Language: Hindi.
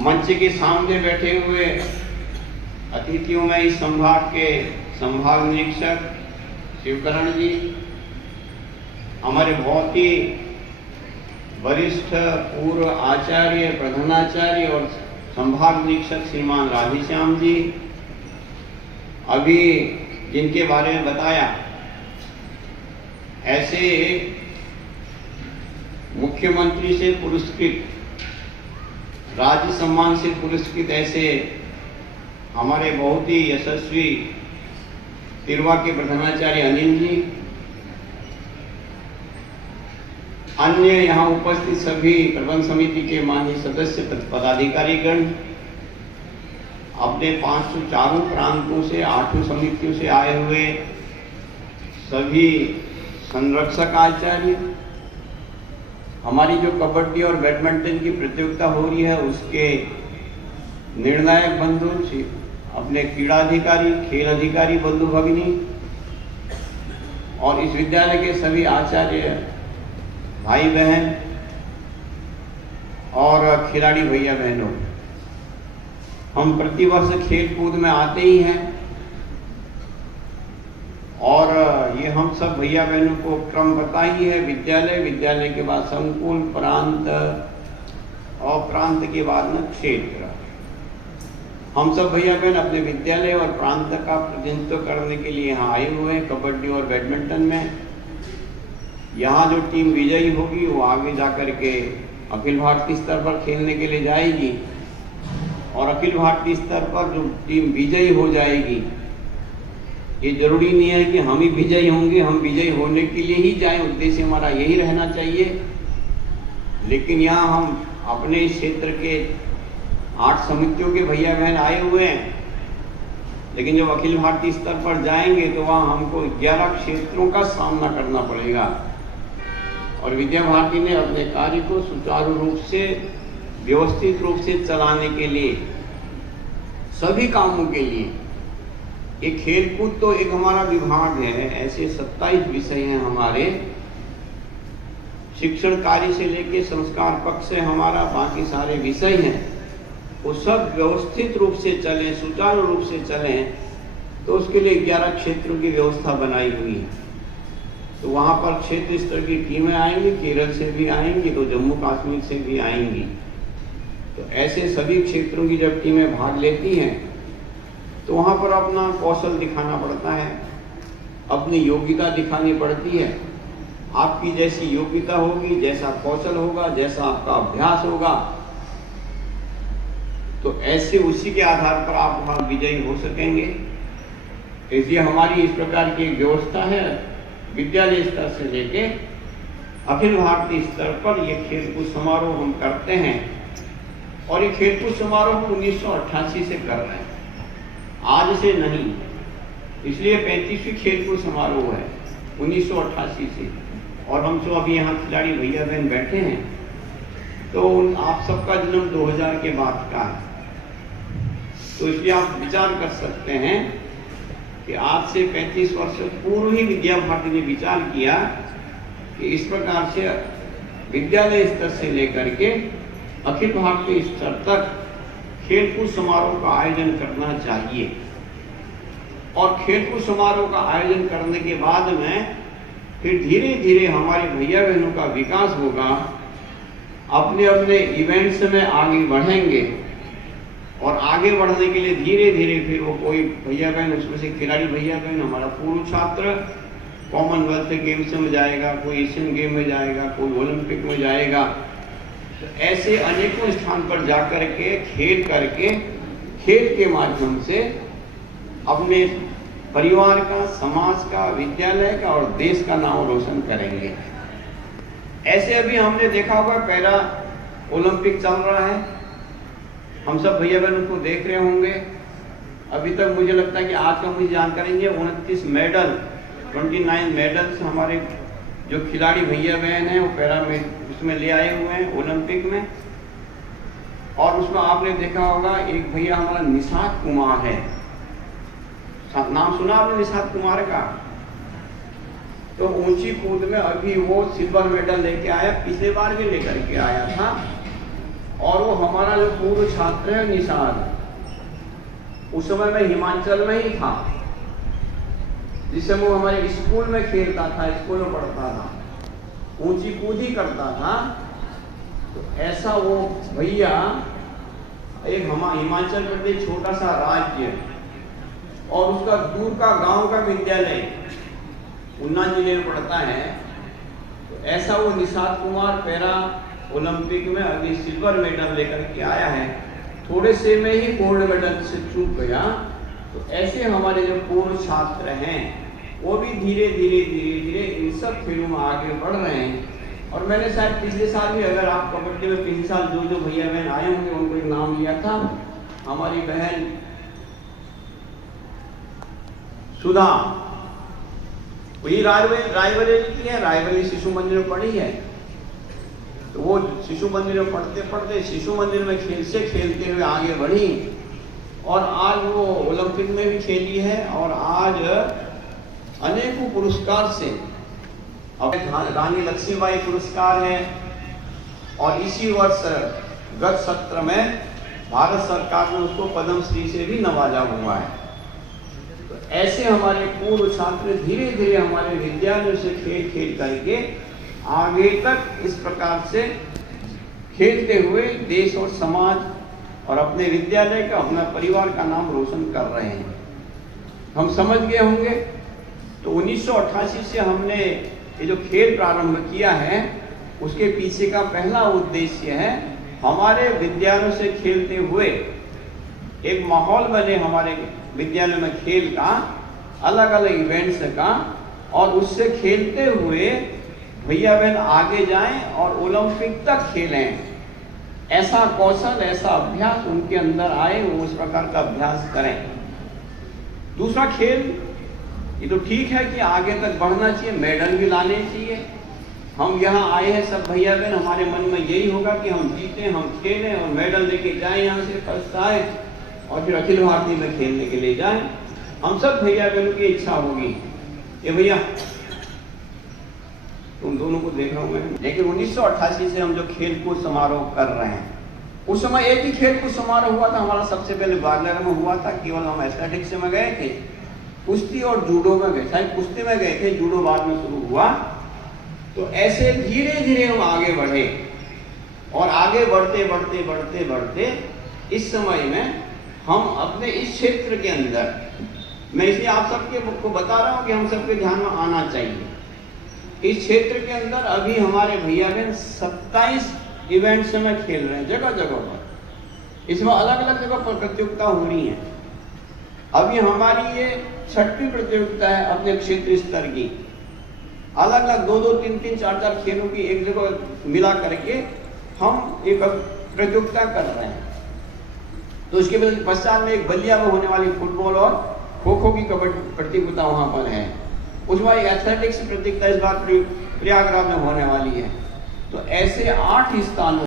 मंच के सामने बैठे हुए अतिथियों में इस संभाग के संभाग निरीक्षक शिवकरण जी, हमारे बहुत ही वरिष्ठ पूर्व आचार्य प्रधानाचार्य और संभाग निरीक्षक श्रीमान राधेश्याम जी, अभी जिनके बारे में बताया, ऐसे मुख्यमंत्री से पुरस्कृत, राज्य सम्मान से पुरस्कृत ऐसे हमारे बहुत ही यशस्वी तिरवा के प्रधानाचार्य अनिल जी, अन्य यहाँ उपस्थित सभी प्रबंध समिति के माननीय सदस्य पदाधिकारीगण, अपने 504 प्रांतों से 8 समितियों से आए हुए सभी संरक्षक आचार्य, हमारी जो कबड्डी और बैडमिंटन की प्रतियोगिता हो रही है उसके निर्णायक बंधु, अपने क्रीड़ाधिकारी, खेल अधिकारी बंधु भगिनी और इस विद्यालय के सभी आचार्य भाई बहन और खिलाड़ी भैया बहनों, हम प्रतिवर्ष खेल कूद में आते ही हैं और ये हम सब भैया बहनों को क्रम पता ही है। विद्यालय के बाद संकुल, प्रांत और प्रांत के बाद में क्षेत्र। हम सब भैया बहन अपने विद्यालय और प्रांत का प्रतिनिधित्व करने के लिए यहाँ आए हुए हैं। कबड्डी और बैडमिंटन में यहाँ जो टीम विजयी होगी वो आगे जाकर के अखिल भारतीय स्तर पर खेलने के लिए जाएगी और अखिल भारतीय स्तर पर जो टीम विजयी हो जाएगी, ये जरूरी नहीं है कि हम ही विजयी होंगे, हम विजयी होने के लिए ही जाएं, उद्देश्य हमारा यही रहना चाहिए। लेकिन यहाँ हम अपने क्षेत्र के 8 समितियों के भैया बहन आए हुए हैं, लेकिन जब अखिल भारतीय स्तर पर जाएंगे तो वहाँ हमको 11 क्षेत्रों का सामना करना पड़ेगा और विद्या भारती ने अपने कार्य को सुचारू रूप से, व्यवस्थित रूप से चलाने के लिए, सभी कामों के लिए, एक खेलकूद तो एक हमारा विभाग है, ऐसे 27 विषय हैं हमारे। शिक्षण कार्य से लेके संस्कार पक्ष से हमारा बाकी सारे विषय हैं, वो सब व्यवस्थित रूप से चलें, सुचारू रूप से चलें, तो उसके लिए 11 क्षेत्रों की व्यवस्था बनाई हुई है। तो वहाँ पर क्षेत्र स्तर की टीमें आएंगी, केरल से भी आएंगी, तो जम्मू कश्मीर से भी आएंगी। तो ऐसे सभी क्षेत्रों की जब टीमें भाग लेती हैं तो वहाँ पर अपना कौशल दिखाना पड़ता है, अपनी योग्यता दिखानी पड़ती है। आपकी जैसी योग्यता होगी, जैसा कौशल होगा, जैसा आपका अभ्यास होगा, तो ऐसे उसी के आधार पर आप वहाँ विजयी हो सकेंगे। इसलिए हमारी इस प्रकार की एक व्यवस्था है, विद्यालय स्तर से लेके अखिल भारतीय स्तर पर ये खेलकूद समारोह हम करते हैं और ये खेलकूद समारोह 1988 से कर रहे हैं, आज से नहीं। इसलिए 35वीं खेलकूद समारोह है 1988 से। और हम जो अभी यहाँ खिलाड़ी भैया बहन बैठे हैं, तो आप सबका जन्म 2000 के बाद का है, तो इसलिए आप विचार कर सकते हैं कि आज से 35 वर्ष पूर्व ही विद्या भारती ने विचार किया कि इस प्रकार से विद्यालय स्तर से लेकर के अखिल भारतीय स्तर तक खेलकूद समारोह का आयोजन करना चाहिए। और खेलकूद समारोह का आयोजन करने के बाद में फिर धीरे धीरे हमारे भैया बहनों का विकास होगा, अपने अपने इवेंट्स में आगे बढ़ेंगे और आगे बढ़ने के लिए धीरे धीरे फिर वो कोई भैया बहन, उसमें से खिलाड़ी भैया बहन हमारा पूर्व छात्र कॉमनवेल्थ गेम्स में जाएगा, कोई एशियन गेम में जाएगा, कोई ओलंपिक में जाएगा। तो ऐसे अनेकों स्थान पर जाकर के खेल करके, खेल के माध्यम से अपने परिवार का, समाज का, विद्यालय का और देश का नाम रोशन करेंगे। ऐसे अभी हमने देखा होगा पैरा ओलंपिक चल रहा है, हम सब भैया बहन को देख रहे होंगे। अभी तक मुझे लगता है कि आज का मुझे जानकारी है 29 मेडल, 29 मेडल्स हमारे जो खिलाड़ी भैया बहन हैं वो पैरा में उसमें ले आए हुए हैं ओलंपिक में। और उसमें आपने देखा होगा एक भैया हमारा निषाद कुमार है, नाम सुना आपने निषाद कुमार का? तो ऊंची कूद में अभी वो सिल्वर मेडल लेके आया, पिछले बार भी लेकर के आया था और वो हमारा जो पूर्व छात्र है निषाद, उस समय मैं हिमाचल में ही था, जिस समय वो हमारे स्कूल में खेलता था, स्कूल में पढ़ता था, ऊंची कूदी करता था। तो ऐसा वो भैया, एक हिमाचल प्रदेश छोटा सा राज्य और उसका दूर का गांव का विद्यालय उन्ना जिले में पड़ता है। तो ऐसा वो निषाद कुमार पैरा ओलंपिक में अभी सिल्वर मेडल लेकर के आया है, थोड़े से में ही गोल्ड मेडल से चूक गया। तो ऐसे हमारे जो पूर्व छात्र हैं वो भी धीरे धीरे इन सब फील्डों में आगे बढ़ रहे हैं। और मैंने शायद पिछले साल भी, अगर आप कबड्डी में पिछले साल जो भैया बहन आए होंगे उनको एक नाम लिया था, हमारी बहन सुधा, वही रायबरेली की है, रायबरेली शिशु मंदिर में पढ़ी है। तो वो शिशु मंदिर में पढ़ते पढ़ते शिशु मंदिर में खेलते हुए आगे बढ़ी और आज वो ओलंपिक में भी खेली है और आज अनेकों पुरस्कार से, अब रानी लक्ष्मीबाई पुरस्कार है और इसी वर्ष गत सत्र में भारत सरकार ने उसको पद्म श्री से भी नवाजा हुआ है। तो ऐसे हमारे पूर्व छात्र धीरे धीरे हमारे विद्यालयों से खेल करके आगे तक इस प्रकार से खेलते हुए देश और समाज और अपने विद्यालय का, अपना परिवार का नाम रोशन कर रहे हैं। हम समझ गए होंगे। तो 1988 से हमने ये जो खेल प्रारंभ किया है, उसके पीछे का पहला उद्देश्य है हमारे विद्यालयों से खेलते हुए एक माहौल बने हमारे विद्यालय में खेल का, अलग अलग इवेंट्स का, और उससे खेलते हुए भैया बहन आगे जाएं और ओलंपिक तक खेलें। ऐसा कौशल, ऐसा अभ्यास उनके अंदर आए, वो उस प्रकार का अभ्यास करें। दूसरा, खेल ये तो ठीक है कि आगे तक बढ़ना चाहिए, मेडल भी लाने चाहिए। हम यहाँ आए हैं सब भैया बहन, हमारे मन में यही होगा कि हम जीतें, हम खेलें और मेडल लेके जाएं, यहाँ से फर्स्ट आए और फिर अखिल भारतीय में खेलने के लिए जाएं। हम सब भैया बहनों की इच्छा होगी। ये भैया तुम दोनों को देख रहा हूँ मैं। लेकिन 1988 से हम जो खेलकूद समारोह कर रहे हैं, उस समय एक ही खेलकूद समारोह हुआ था हमारा, सबसे पहले ग्वालियर में हुआ था। केवल हम एथलेटिक्स में गए थे, कुश्ती और जूडो में गए, शायद कुश्ती में गए थे, जूडो बाद में शुरू हुआ। तो ऐसे धीरे धीरे हम आगे बढ़े और आगे बढ़ते इस समय में हम अपने इस क्षेत्र के अंदर, मैं इसलिए आप सबके को बता रहा हूँ कि हम सबके ध्यान में आना चाहिए। इस क्षेत्र के अंदर अभी हमारे भैया बहन 27 इवेंट्स में खेल रहे हैं, जगह जगह पर। इसमें अलग अलग जगह पर प्रतियोगिता हो रही है। अभी हमारी ये 6वीं प्रतियोगिता है अपने क्षेत्र स्तर की। अलग अलग 2-2, 3-3, 4-4 खेलों की एक जगह मिला करके हम एक प्रतियोगिता कर रहे हैं। तो उसके पश्चात में एक बलिया में होने वाली फुटबॉल और खो-खो की कबड्डी प्रतियोगिता वहाँ पर है। उसमें एक एथलेटिक्स प्रतियोगिता इस बार प्रयागराज में होने वाली है। तो ऐसे 8 स्थानों